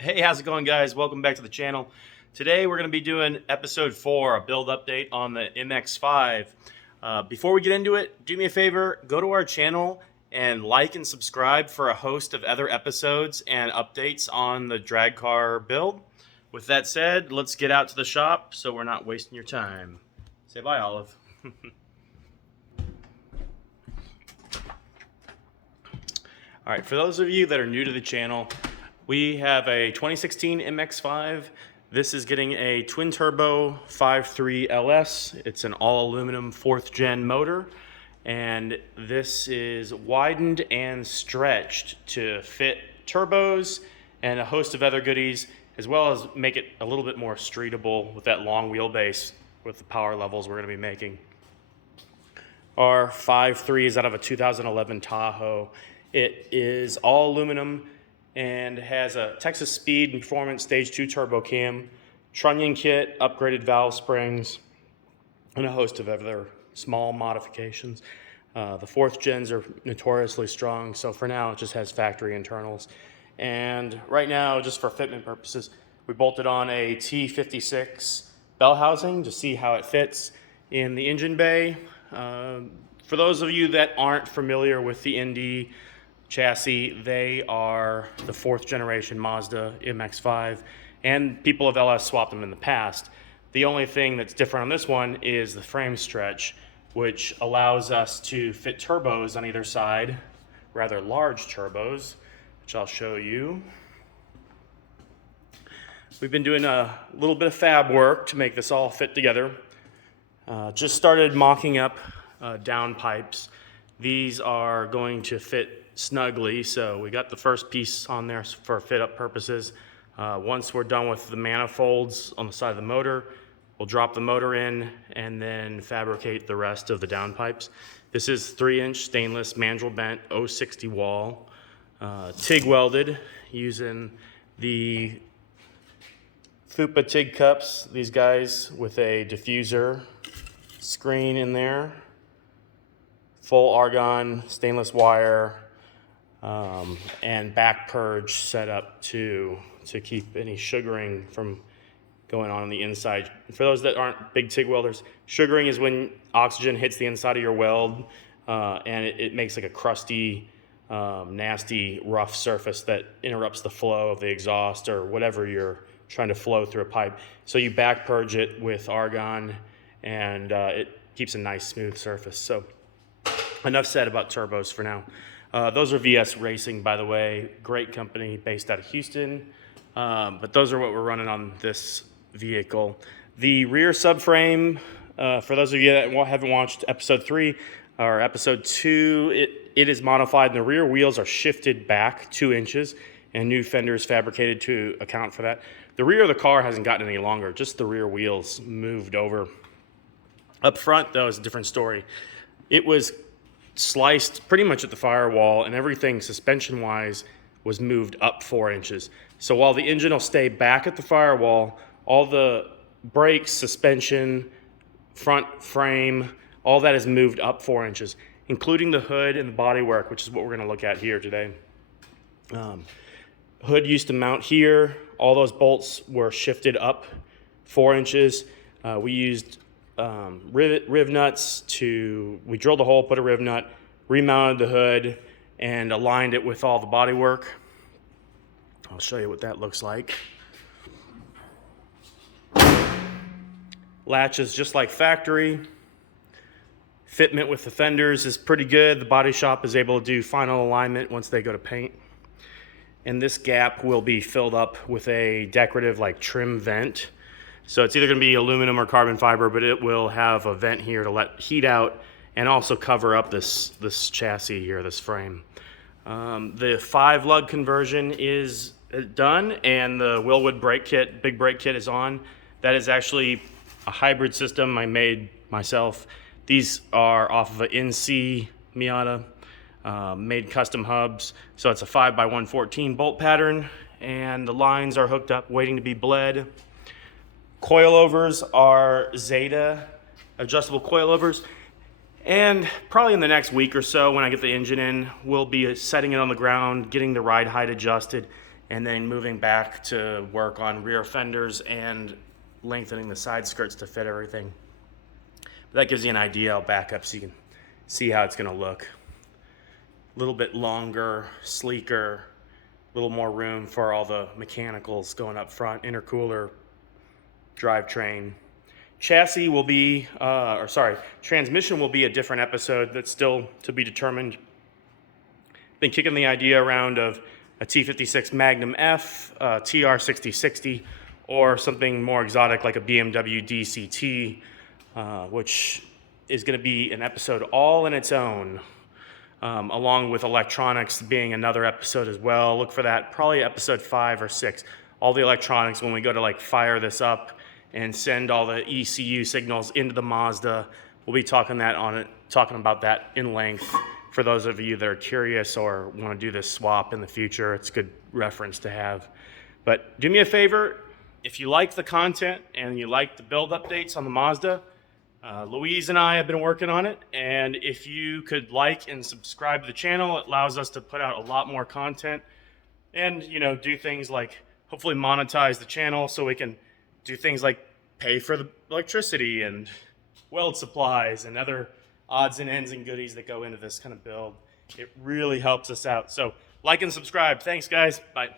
Hey, how's it going, guys? Welcome back to the channel. Today we're going to be doing episode 4, a build update on the MX5. Before we get into it, do me a favor, go to our channel and like and subscribe for a host of other episodes and updates on the drag car build. With that said, let's get out to the shop so we're not wasting your time. Say bye, Olive. All right, for those of you that are new to the channel, we have a 2016 MX5. This is getting a twin turbo 5.3 LS. It's an all aluminum 4th gen motor. And this is widened and stretched to fit turbos and a host of other goodies, as well as make it a little bit more streetable with that long wheelbase with the power levels we're gonna be making. Our 5.3 is out of a 2011 Tahoe. It is all aluminum and has a Texas Speed and Performance Stage 2 turbo cam, trunnion kit, upgraded valve springs, and a host of other small modifications. The 4th gens are notoriously strong, so for now it just has factory internals. And right now, just for fitment purposes, we bolted on a T56 bell housing to see how it fits in the engine bay. For those of you that aren't familiar with the Indy chassis, they are the 4th generation Mazda MX5, and people have LS swapped them in the past. The only thing that's different on this one is the frame stretch, which allows us to fit turbos on either side, rather large turbos, which I'll show you. We've been doing a little bit of fab work to make this all fit together. Just started mocking up down pipes. These are going to fit snugly, so we got the first piece on there for fit up purposes. Once we're done with the manifolds on the side of the motor, we'll drop the motor in and then fabricate the rest of the downpipes. This is 3-inch stainless mandrel bent 060 wall, TIG welded using the Thupa TIG cups, these guys with a diffuser screen in there, full argon stainless wire, and back purge set up to keep any sugaring from going on the inside. For those that aren't big TIG welders, sugaring is when oxygen hits the inside of your weld and it makes like a crusty, nasty, rough surface that interrupts the flow of the exhaust or whatever you're trying to flow through a pipe. So you back purge it with argon and it keeps a nice smooth surface. So enough said about turbos for now. Those are VS Racing, by the way, great company based out of Houston. But those are what we're running on this vehicle. The rear subframe, for those of you that haven't watched episode 3 or episode 2, it is modified and the rear wheels are shifted back 2 inches and new fenders fabricated to account for that. The rear of the car hasn't gotten any longer, just the rear wheels moved over. Up front, though, is a different story. It was sliced pretty much at the firewall, and everything suspension-wise was moved up 4 inches. So while the engine will stay back at the firewall, all the brakes, suspension, front frame, all that is moved up 4 inches, including the hood and the bodywork, which is what we're going to look at here today. Hood used to mount here. All those bolts were shifted up 4 inches. We used riv nuts we drilled a hole, put a riv nut, remounted the hood, and aligned it with all the bodywork. I'll show you what that looks like. Latches just like factory. Fitment with the fenders is pretty good. The body shop is able to do final alignment once they go to paint. And this gap will be filled up with a decorative like trim vent. So it's either going to be aluminum or carbon fiber, but it will have a vent here to let heat out and also cover up this chassis here, this frame. The 5 lug conversion is done, and the Willwood brake kit, big brake kit, is on. That is actually a hybrid system I made myself. These are off of an NC Miata, made custom hubs. So it's a 5x114 bolt pattern, and the lines are hooked up, waiting to be bled. Coilovers are Zeta adjustable coilovers, and probably in the next week or so when I get the engine in, we'll be setting it on the ground, getting the ride height adjusted, and then moving back to work on rear fenders and lengthening the side skirts to fit everything. But that gives you an idea out back up so you can see how it's going to look. A little bit longer, sleeker, a little more room for all the mechanicals going up front, intercooler, drivetrain. Chassis will be, transmission will be a different episode that's still to be determined. Been kicking the idea around of a T56 Magnum F, TR6060, or something more exotic like a BMW DCT, which is going to be an episode all in its own, along with electronics being another episode as well. Look for that, probably episode 5 or 6. All the electronics, when we go to like fire this up and send all the ECU signals into the Mazda, we'll be talking about that in length. For those of you that are curious or want to do this swap in the future, it's a good reference to have. But do me a favor, if you like the content and you like the build updates on the Mazda, Louise and I have been working on it, and if you could like and subscribe to the channel, it allows us to put out a lot more content and, you know, do things like hopefully monetize the channel so we can do things like pay for the electricity and weld supplies and other odds and ends and goodies that go into this kind of build. It really helps us out. So like and subscribe. Thanks, guys. Bye.